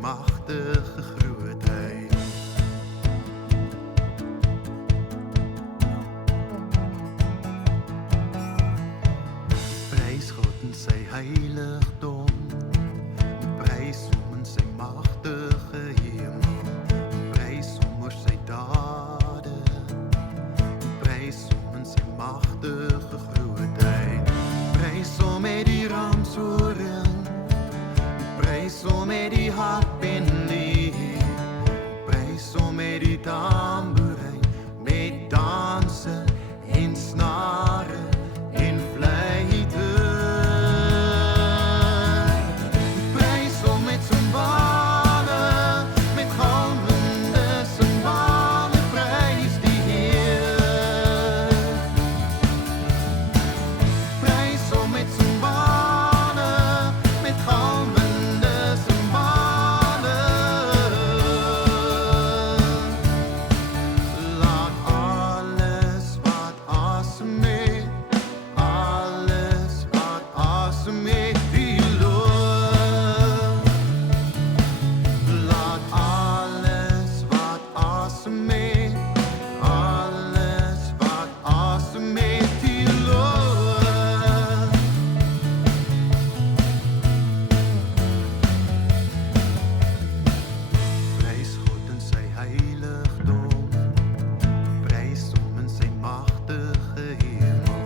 magtige grootheid. Prys God in sy heiligdom, prys hom in sy magtige hemel, prys hom oor sy dade, prys hom in sy magtige grootheid, prys hom met die ramshoring, prys hom met die harpendlie, prys hom met die tamboerijn, met danse en snare en fluite. Prys hom met cymbale, met galmende cymbale, prys die Heer. Prys hom met cymbale, met galmende cymbale. Laat alles wat asem het, alles wat asem het, die loof. Laat alles wat asem het, alles wat asem het, die loof. Prys God in sy heiligdom, prys hom in sy magtige hemel,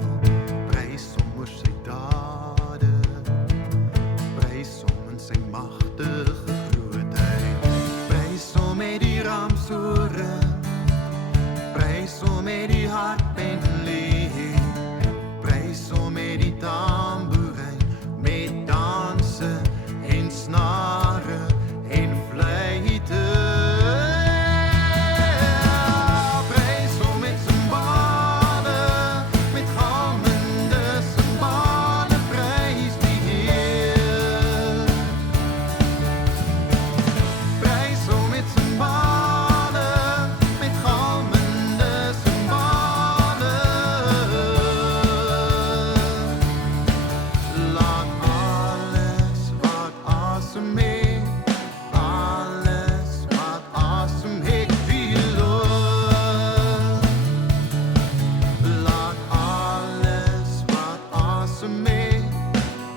prys hom oor sy dade, prys hom in sy magtige grootheid, prys hom met die ramshoring, prys hom met die harpendlie, prys hom met die tamboerijn, met danse en snare en fluite. Prys hom met cymbale, met galmende cymbale, prys die Heer. Prys hom met cymbale, met galmende cymbale. Laat alles wat asem het, alles wat asem het, die loof. Laat alles wat asem het,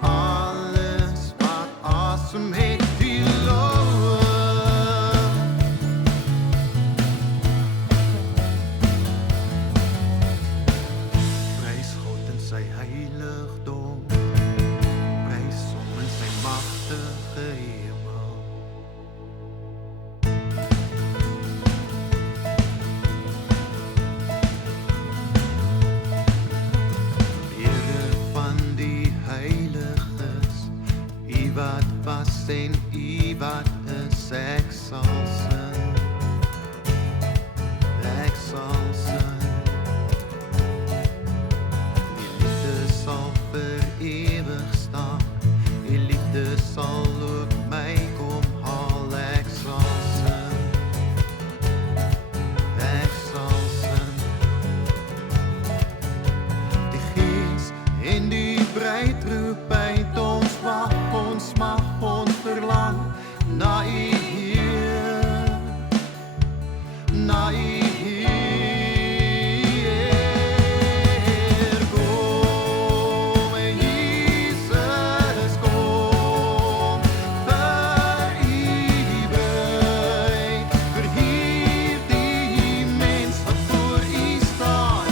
alles wat asem het, die loof. Prys God in sy heiligdom, prys hom in sy magtige hemel. Here van die heiliges, U wat was en U wat is, ek sal sing, ek sal sing. Die liefde sal vir ewig staan, die liefde sal ook my kom haal, ek sal sing, ek sal sing. Die Gees en die bruid roep uit, ons mag ons verlang na U Heer, na U Heer. Kom, Jesus, kom vir U bruid, vir hierdie mens wat voor U staan.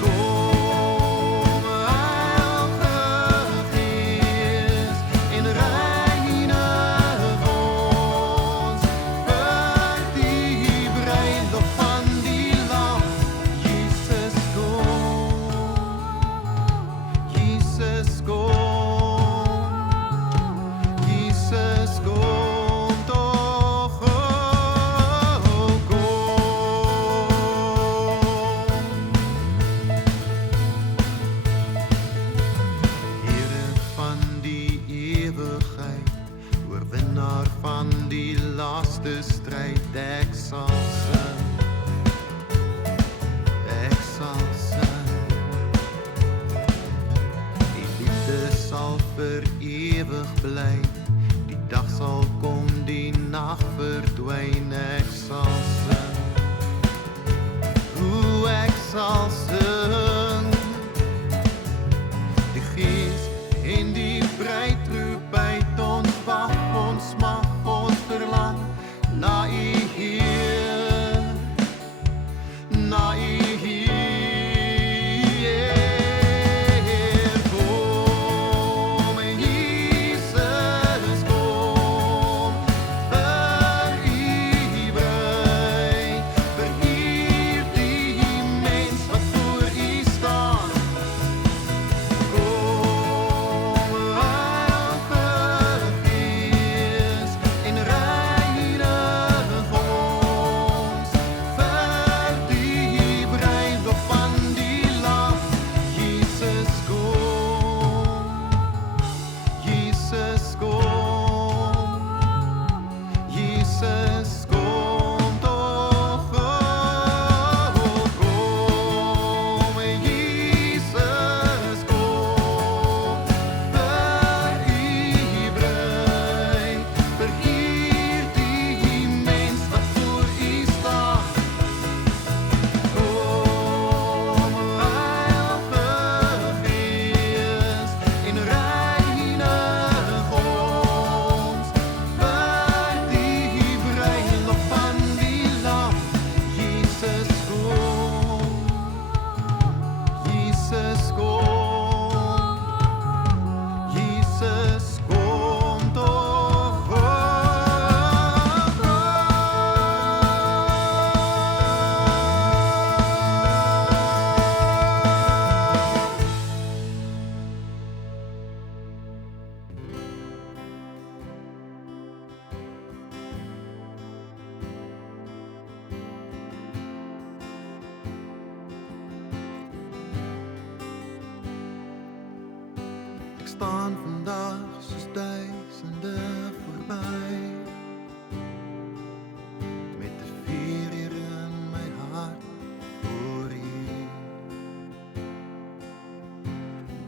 Kom, Heilige Gees, en reinig ons vir die bruiloft van die Lam. Jesus kom, Jesus kom, Jesus kom toch, kom. Here van die ewigheid, oorwinnaar van die laaste stryd, ek sal sing, ek sal sing. Die liefde sal vir ewig bly, die dag sal kom nag verdwyn, ek sal sing. Hoe ek sal sing. Die gees en die bruid roep uit, ons wag, ons mag, ons verlang na U Heer, na U Heer. Kom, Jesus, kom, vir U bruid, verhier die mens wat voor U staan. Kom, Heilige Gees, en reinig ons vir die bruiloft van die Lam. Jesus kom, Jesus kom, Jesus kom toch. Kom, Jesus kom, vir U bruid, verhier die mens wat voor U staan. Kom, Heilige Gees, en reinig ons vir die bruiloft van die Lam. Jesus kom, Jesus kom, Jesus kom toch. Ek staan vandag soos duisende voorbij, met 'n vuur hier in my hart voor U.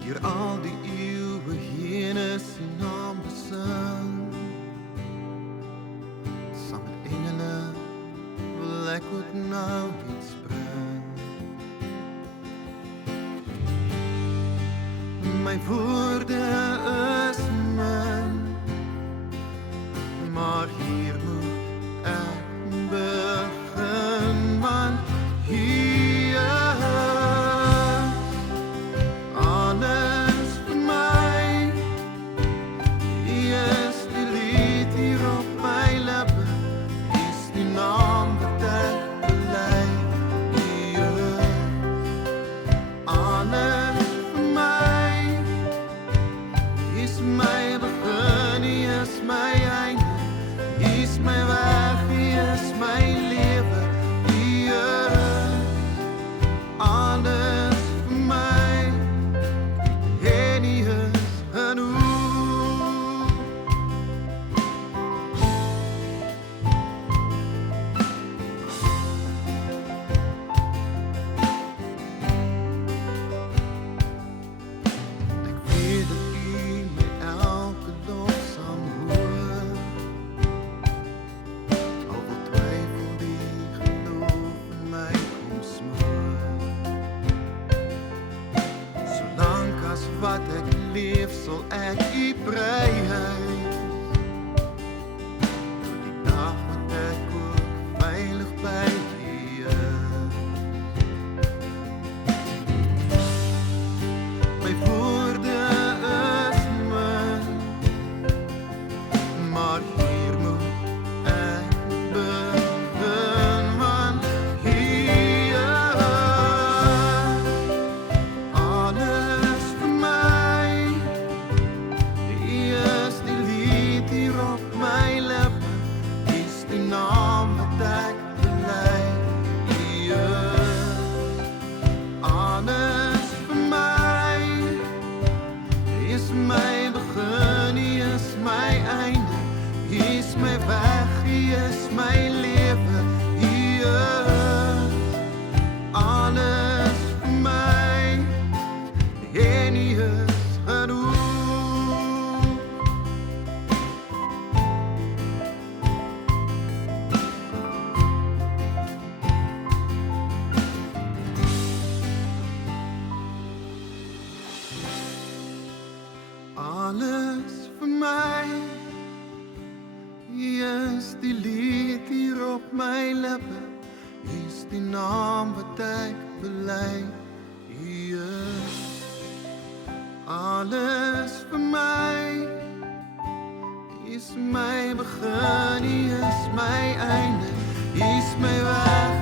Deur al die eeuwe heen is U naam besing, saam met engele wil ek ook nou iets bring. My woorde is min, maar hier moet ek begin, want hier alles vir my. U is die lied hier op my lippe, U is die naam wat ek bely. U is alles vir my. U is my begin, U is my einde, U is my die lied hier op my lippe, U is die naam wat ek bely. U is alles vir my. U is my begin, U is my einde. U is my weg.